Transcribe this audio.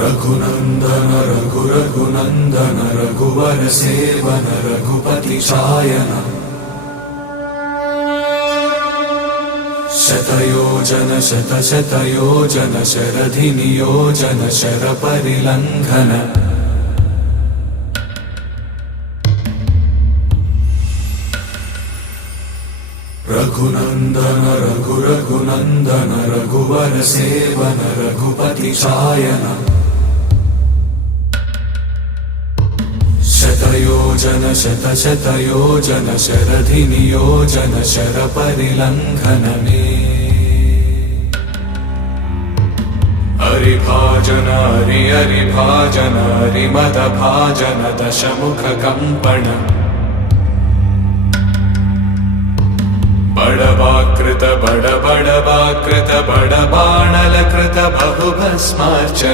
रघुनंदन रघुनंदन रघुवर seven Raghupati Shayan शतयोजन शतयोजन शरधि नियोजन sir परिलंघन Raghunandan Raghunandan रघुवर seven Raghupati Shayan शतयोजन शतयोजन शरधि नियोजन sir परिलंघन में हरिभाजन हरिभाजन हरिमद भाजन दशमुख कंपन बड़वाकृत बड़बाणल कृत बहुभस्मार्चन